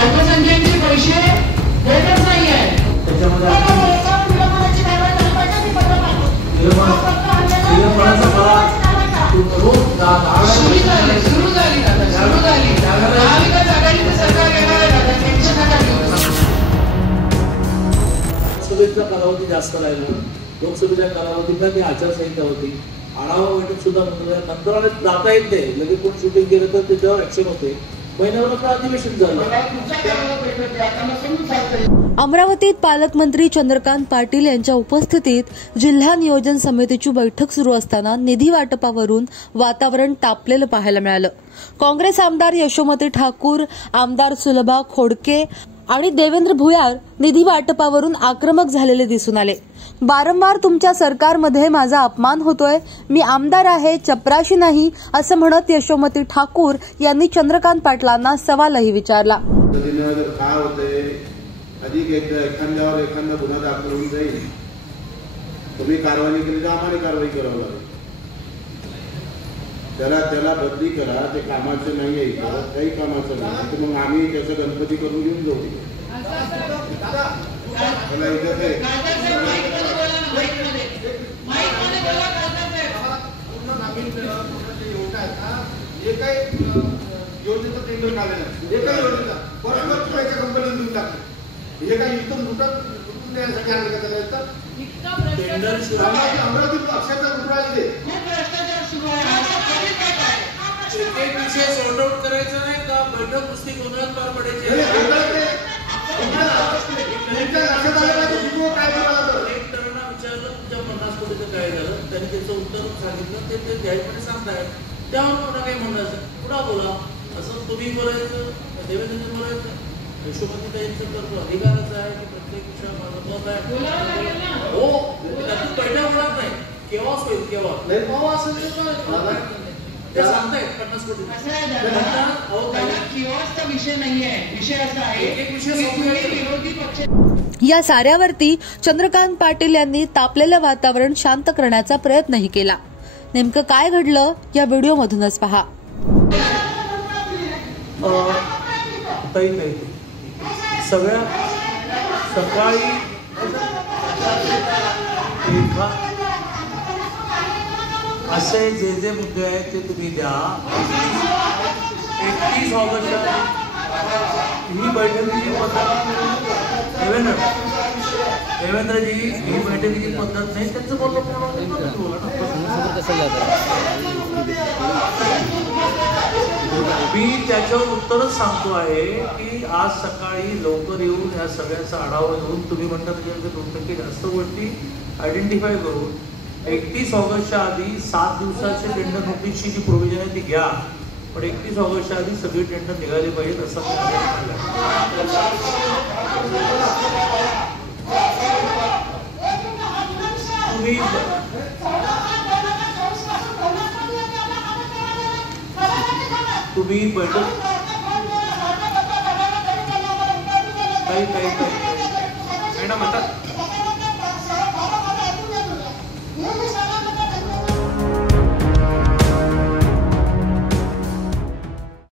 अल्पसंख्याकांचे पैसे देतच नाही आहे. लोकसभेचा कालावधी जास्त राहिला, लोकसभेच्या कालावधीला ती आचारसंहिता होती, आढावा बैठक सुद्धा नंतर जाता येत नाही, लगेच कोण शूटिंग केलं तर त्याच्यावर ऍक्शन होते. अधिवेशन झालं. अमरावतीत पालकमंत्री चंद्रकांत पाटील यांच्या उपस्थितीत जिल्हा नियोजन समितीची बैठक सुरू असताना निधी वाटपावरून वातावरण तापलेलं पाहायला मिळालं. काँग्रेस आमदार यशोमती ठाकूर, आमदार सुलभा खोडके आणि देवेंद्र भुयार निधी वाटपावरून आक्रमक झालेले दिसून आले. वारंवार तुमच्या सरकारमध्ये माझा अपमान होतोय, मी आमदार आहे, चपराशी नाही, असं म्हणत यशोमती ठाकूर यांनी चंद्रकांत पाटलांना सवालही विचारला. काय होतंय, अधिक एखाद्यावर एखादा गुन्हा दाखल होऊन जाईल, तुम्ही कारवाई केली तर आम्हाला कारवाई करावी लागेल. त्याला बदली करा, ते कामाचं नाही आहे, काही कामाचं नाही, तर मग आम्ही त्याचं गणपती करून घेऊन जाऊ. योजनेचा टेंडर काढलेला एका योजनेचा परस्पर कंपनी देऊन टाकली. हे काही इथून लुटून देण्यासाठी आणलं का त्याला अमरावती पक्षाचा गुन्हा एक विषय सॉर्ट आउट करायचा नाही का, बैठक पुस्तिक गोंधळात पार पडायची. एक तरुणा विचारलं तुमच्या 50 कोटीचं काय झालं, त्यांनी त्याचं उत्तर सांगितलं, ते जाहीरपणे सांगतायत. त्यावर पुन्हा काही म्हणायचं, पुन्हा बोला, असं तुम्ही बोलायचं, देवेंद्रजी बोलायचं. यशोमतीताईंचं तर अधिकारच आहे की प्रत्येक विषयावर माझं मत आहे. हो, त्यातून पहिल्या होणार नाही, केव्हाच होईल, केव्हा ते सांगतायत 50 कोटी. विषय नाही आहे, विषय असा आहे एक विषय विरोधी पक्ष. या साऱ्यावरती चंद्रकांत पाटील यांनी तापलेलं वातावरण शांत करण्याचा प्रयत्नही केला. नेमकं काय घडलं या व्हिडिओमधूनच पहा. सगळ्या सकाळी असे जे मुद्दे आहेत ते तुम्ही द्या. 31 ऑगस्टला ही बैठकीची पद्धत देवेंद्रजी ही बैठकीची पद्धत नाही, त्यांचं मी त्याच्यावर उत्तरच सांगतो आहे की आज सकाळी लवकर येऊन या सगळ्याचा आढावा घेऊन तुम्ही म्हणता त्याच्यामध्ये 2% जास्त गोष्टी आयडेंटिफाय करून 31 ऑगस्टच्या आधी 7 दिवसाचे टेंडर नोटीसची जी प्रोव्हिजन आहे ती घ्या, पण 31 ऑगस्टच्या आधी सगळे टेंडर निघाले पाहिजेत असं तुम्ही बैठक काही मॅडम आता